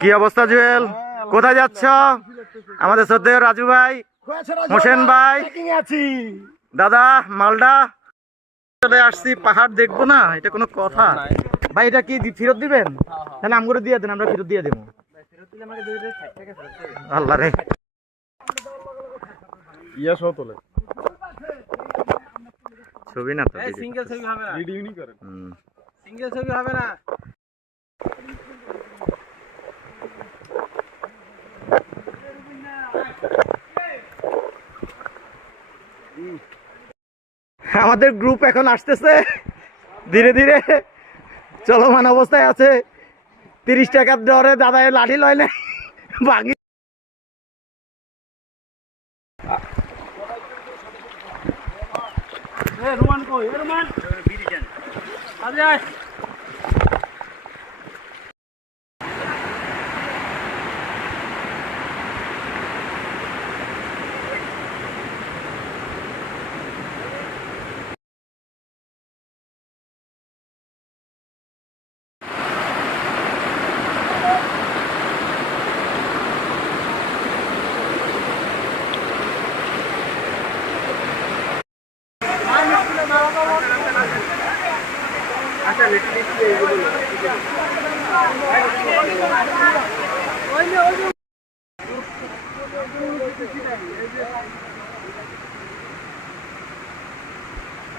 কি অবস্থা জুয়েল, কোথায় যাচ্ছ? আমাদের শ্রদ্ধেয় রাজু ভাই, হোসেন ভাই, দাদা মালদা চলে আসছি। পাহাড় দেখবো না, এটা কোনো কথা ভাই? এটা কি ফেরত দিবেন? তাহলে আমগুলো দিয়ে দেন, আমরা ফেরত দিয়ে দেবো। আল্লাহ রে, ছবি না তো, সিঙ্গেল ছবি হবে না, ভিডিও নি করেন, সিঙ্গেল ছবি হবে না। আমাদের গ্রুপ এখন আসতেছে ধীরে ধীরে, চলমান অবস্থায় আছে। 30 টাকার দরে দাদায় লাঠি লয় না ভাঙি।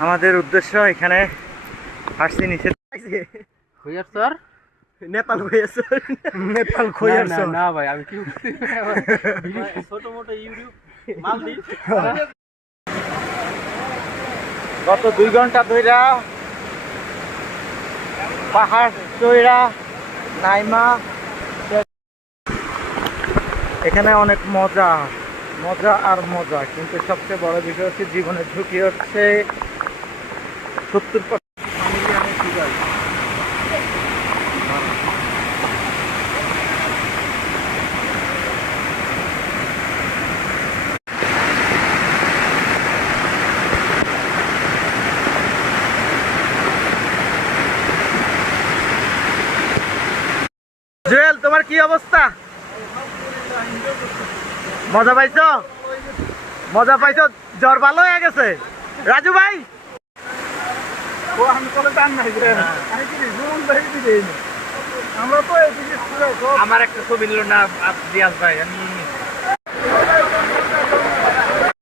আমাদের উদ্দেশ্য এখানে আসছি নিচে নেপাল নেপাল না ভাই, আমি কি ছোট মোটো ইউটিউব গত 2 ঘন্টা ধইরা পাহাড় চইরা নাইমা। এখানে অনেক মজা মজা আর মজা, কিন্তু সবচেয়ে বড় বিষয় হচ্ছে জীবনের ঝুঁকি হচ্ছে 70%। জুয়েল, তোমার কি অবস্থা? মজা পাইছো? মজা পাইছো? জ্বর ভালো হয়ে গেছে রাজু ভাই? আমার একটা ছবি নিল না দিয়াস ভাই, আমি